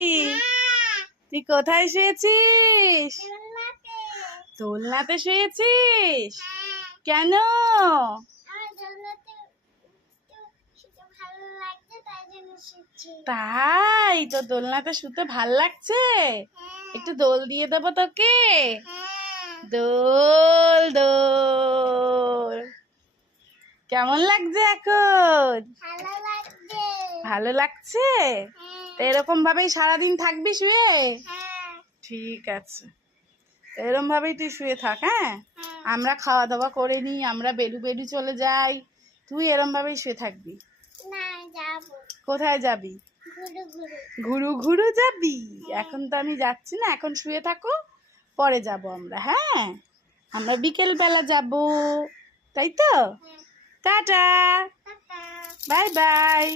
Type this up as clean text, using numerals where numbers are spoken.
তুই কোথায় শুয়েছিস? দোলনাতে শুয়েছিস? কেন? তাই তো দোলনাতে শুতে ভাল লাগছে? একটু দোল দিয়ে দেবো তোকে। দোল দোল। কেমন লাগছে এখন? ভালো লাগছে? তো এরকম ভাবেই সারাদিন থাকবি শুয়ে? ঠিক আছে, এরকম ভাবেই তুই শুয়ে থাক। হ্যাঁ, আমরা খাওয়া দাওয়া করে নিই, আমরা বেরু বেরু চলে যাই, তুই এরম ভাবেই শুয়ে থাকবি। কোথায় যাবি? ঘুরু ঘুরু যাবি? এখন তো আমি যাচ্ছি না, এখন শুয়ে থাকো, পরে যাব আমরা। হ্যাঁ, আমরা বিকেল বেলা যাব, তাই তো? Tata, bye bye.